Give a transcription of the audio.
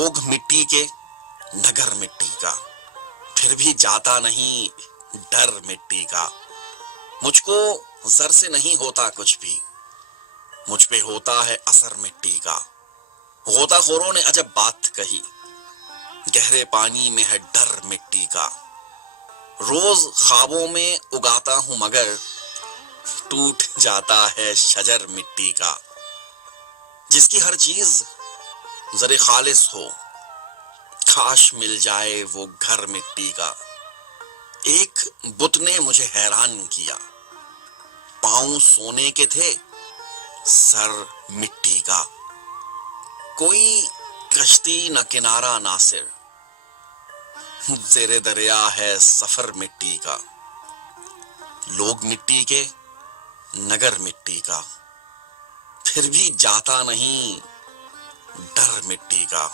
لوگ مٹی کے نگر مٹی کا، پھر بھی جاتا نہیں ڈر مٹی کا۔ مجھ کو زر سے نہیں ہوتا کچھ بھی، مجھ پہ ہوتا ہے اثر مٹی کا۔ غوطہ خوروں نے عجب بات کہی، گہرے پانی میں ہے ڈر مٹی کا۔ روز خوابوں میں اگاتا ہوں مگر ٹوٹ جاتا ہے شجر مٹی کا۔ جس کی ہر چیز زر خالص ہو، کاش مل جائے وہ گھر مٹی کا۔ ایک بت نے مجھے حیران کیا، پاؤں سونے کے تھے سر مٹی کا۔ کوئی کشتی نہ کنارہ ناصر، زیر دریا ہے سفر مٹی کا۔ لوگ مٹی کے نگر مٹی کا، پھر بھی جاتا نہیں ڈر مٹی کا۔